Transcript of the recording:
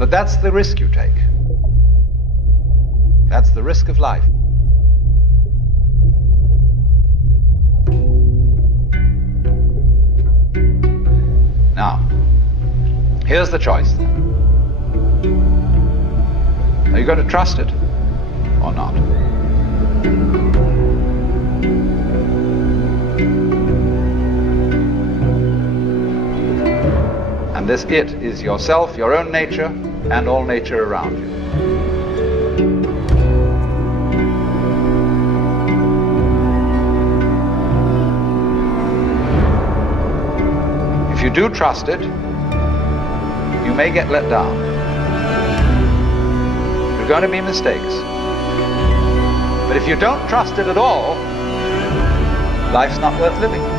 But that's the risk you take. That's the risk of life. Now, here's the choice then. Are you going to trust it or not? And this it is yourself, your own nature, and all nature around you. If you do trust it, you may get let down. There are going to be mistakes. But if you don't trust it at all, life's not worth living.